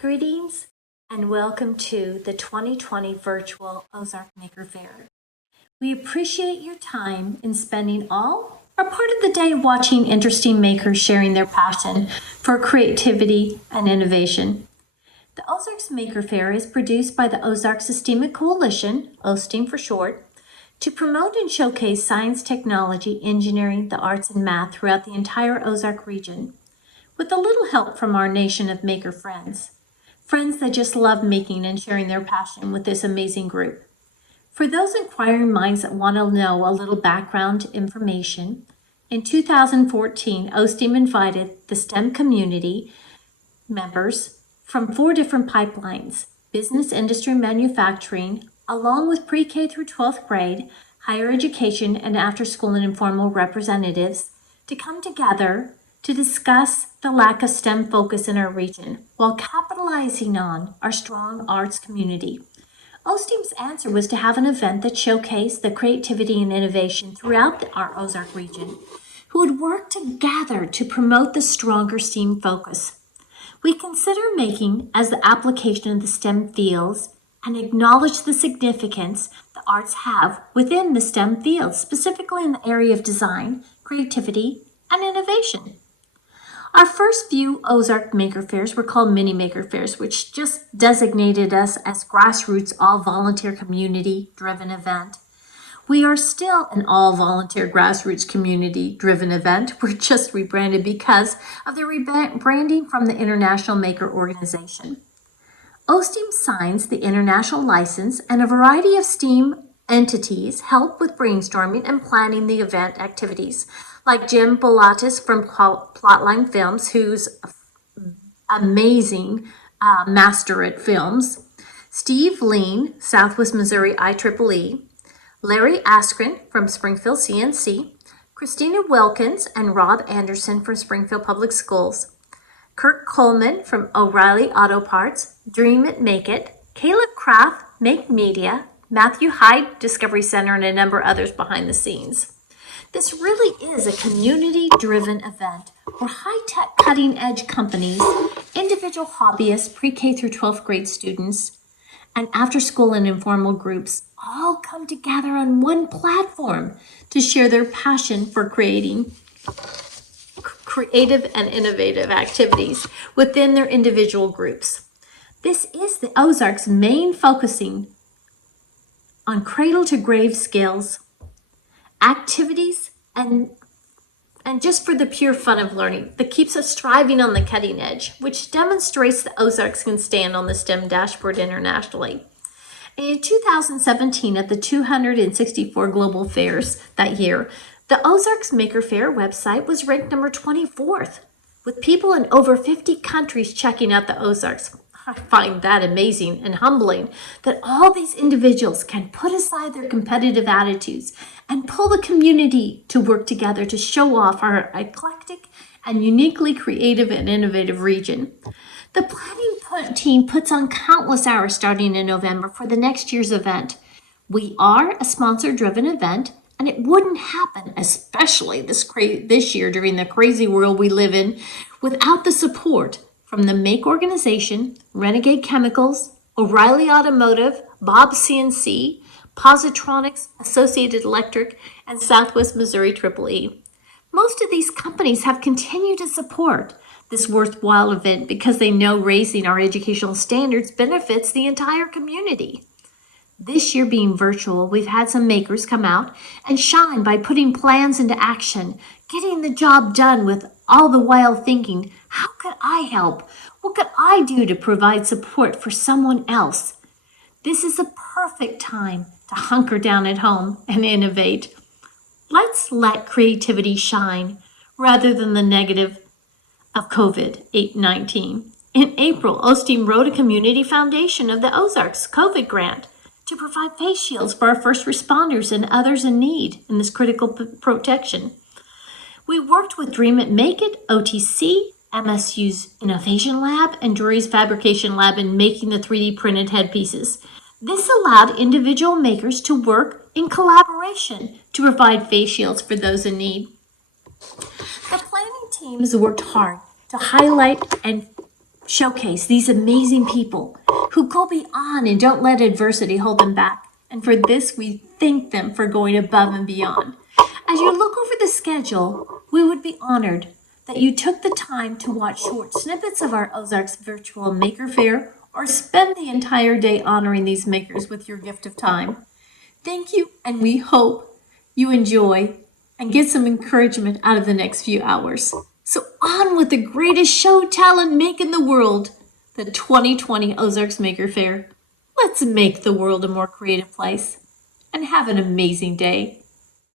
Greetings and welcome to the 2020 Virtual Ozark Maker Fair. We appreciate your time in spending all or part of the day watching interesting makers sharing their passion for creativity and innovation. The Ozarks Maker Fair is produced by the Ozark Systemic Coalition, OSTEAM for short, to promote and showcase science, technology, engineering, the arts, and math throughout the entire Ozark region, with a little help from our nation of maker friends. Friends that just love making and sharing their passion with this amazing group. For those inquiring minds that want to know a little background information, in 2014, OSTEAM invited the STEM community members from 4 different pipelines: business, industry, manufacturing, along with pre-K through 12th grade, higher education, and after-school and informal representatives to come together to discuss the lack of STEM focus in our region while capitalizing on our strong arts community. OSTEAM's answer was to have an event that showcased the creativity and innovation throughout our Ozark region, who would work together to promote the stronger STEAM focus. We consider making as the application of the STEM fields and acknowledge the significance the arts have within the STEM fields, specifically in the area of design, creativity, and innovation. Our first few Ozark Maker Fairs were called Mini Maker Fairs, which just designated us as grassroots, all-volunteer, community-driven event. We are still an all-volunteer, grassroots, community-driven event. We're just rebranded because of the rebranding from the International Maker Organization. OSTEAM signs the international license, and a variety of STEAM entities help with brainstorming and planning the event activities, like Jim Bolatis from Plotline Films, who's amazing master at films, Steve Lean, Southwest Missouri IEEE, Larry Askren from Springfield CNC, Christina Wilkins and Rob Anderson from Springfield Public Schools, Kirk Coleman from O'Reilly Auto Parts, Dream It, Make It, Caleb Kraft, Make Media, Matthew Hyde, Discovery Center, and a number of others behind the scenes. This really is a community-driven event where high-tech, cutting-edge companies, individual hobbyists, pre-K through 12th grade students, and after-school and informal groups all come together on one platform to share their passion for creating creative and innovative activities within their individual groups. This is the Ozarks' main focusing on cradle-to-grave skills, activities, and just for the pure fun of learning that keeps us striving on the cutting edge, which demonstrates that Ozarks can stand on the STEM dashboard internationally. In 2017, at the 264 global fairs that year, the Ozarks Maker Fair website was ranked number 24th, with people in over 50 countries checking out the Ozarks. I find that amazing and humbling that all these individuals can put aside their competitive attitudes and pull the community to work together to show off our eclectic and uniquely creative and innovative region. The planning team puts on countless hours starting in November for the next year's event. We are a sponsor-driven event, and it wouldn't happen, especially this year during the crazy world we live in, without the support from the Make Organization, Renegade Chemicals, O'Reilly Automotive, Bob CNC, Positronics, Associated Electric, and Southwest Missouri IEEE. Most of these companies have continued to support this worthwhile event because they know raising our educational standards benefits the entire community. This year being virtual, we've had some makers come out and shine by putting plans into action, getting the job done with all the while thinking, how could I help? What could I do to provide support for someone else? This is a perfect time to hunker down at home and innovate. Let's let creativity shine rather than the negative of COVID-19. In April, OSTEAM wrote a community foundation of the Ozarks COVID grant to provide face shields for our first responders and others in need in this critical protection. We worked with Dream It, Make It, OTC, MSU's Innovation Lab, and Drury's Fabrication Lab in making the 3D printed headpieces. This allowed individual makers to work in collaboration to provide face shields for those in need. The planning team has worked hard to highlight and showcase these amazing people who go beyond and don't let adversity hold them back. And for this, we thank them for going above and beyond. As you look over the schedule, we would be honored that you took the time to watch short snippets of our Ozarks Virtual Maker Fair or spend the entire day honoring these makers with your gift of time. Thank you, and we hope you enjoy and get some encouragement out of the next few hours. So on with the greatest show talent make in the world, the 2020 Ozarks Maker Fair. Let's make the world a more creative place and have an amazing day.